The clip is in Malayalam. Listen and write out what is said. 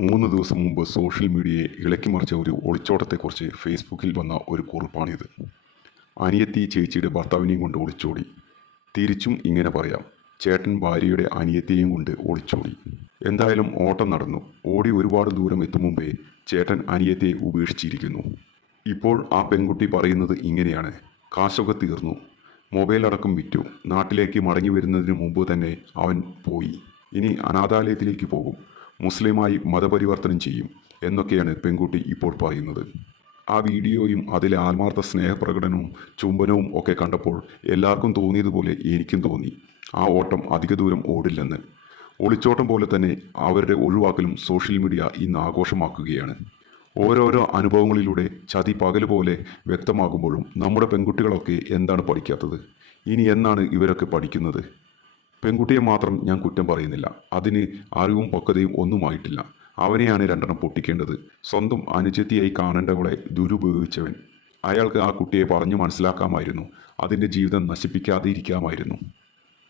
മൂന്ന് ദിവസം മുമ്പ് സോഷ്യൽ മീഡിയയെ ഇളക്കിമറിച്ച ഒരു ഒളിച്ചോട്ടത്തെക്കുറിച്ച് ഫേസ്ബുക്കിൽ വന്ന ഒരു കുറിപ്പാണിത്. അനിയത്തി ചേച്ചിയുടെ ഭർത്താവിനെയും കൊണ്ട് ഒളിച്ചോടി. തിരിച്ചും ഇങ്ങനെ പറയാം ചേട്ടൻ ഭാര്യയുടെ അനിയത്തിയെയും കൊണ്ട് ഒളിച്ചോടി. എന്തായാലും ഓട്ടം നടന്നു. ഓടി ഒരുപാട് ദൂരം എത്തും മുമ്പേ ചേട്ടൻ അനിയത്തിയെ ഉപേക്ഷിച്ചിരിക്കുന്നു. ഇപ്പോൾ ആ പെൺകുട്ടി പറയുന്നത് ഇങ്ങനെയാണ്. കാശൊക്കെ തീർന്നു. മൊബൈൽ അടക്കം വിറ്റു. നാട്ടിലേക്ക് മടങ്ങി വരുന്നതിന് മുമ്പ് തന്നെ അവൻ പോയി. ഇനി അനാഥാലയത്തിലേക്ക് പോകും. മുസ്ലിമായി മതപരിവർത്തനം ചെയ്യും എന്നൊക്കെയാണ് പെൺകുട്ടി ഇപ്പോൾ പറയുന്നത്. ആ വീഡിയോയും അതിലെ ആത്മാർത്ഥ സ്നേഹപ്രകടനവും ചുംബനവും ഒക്കെ കണ്ടപ്പോൾ എല്ലാവർക്കും തോന്നിയതുപോലെ എനിക്കും തോന്നി. ആ ഓട്ടം അധിക ദൂരം ഓടില്ലെന്ന്. ഒളിച്ചോട്ടം പോലെ തന്നെ അവരുടെ ഒഴിവാക്കലും സോഷ്യൽ മീഡിയ ഇന്ന് ആഘോഷമാക്കുകയാണ്. ഓരോരോ അനുഭവങ്ങളിലൂടെ ചതി പകൽ പോലെ വ്യക്തമാകുമ്പോഴും നമ്മുടെ പെൺകുട്ടികളൊക്കെ എന്താണ് പഠിക്കാത്തത്? ഇനി എന്നാണ് ഇവരൊക്കെ പഠിക്കുന്നത്? പെൺകുട്ടിയെ മാത്രം ഞാൻ കുറ്റം പറയുന്നില്ല. അതിന് അറിവും പക്വതയും ഒന്നുമായിട്ടില്ല. അവനെയാണ് രണ്ടെണ്ണം പൊട്ടിക്കേണ്ടത്. സ്വന്തം അനുജത്തിയായി കാണേണ്ടവളെ ദുരുപയോഗിച്ചവൻ. അയാൾക്ക് ആ കുട്ടിയെ പറഞ്ഞു മനസ്സിലാക്കാമായിരുന്നു. അതിന്റെ ജീവിതം നശിപ്പിക്കാതെ ഇരിക്കാമായിരുന്നു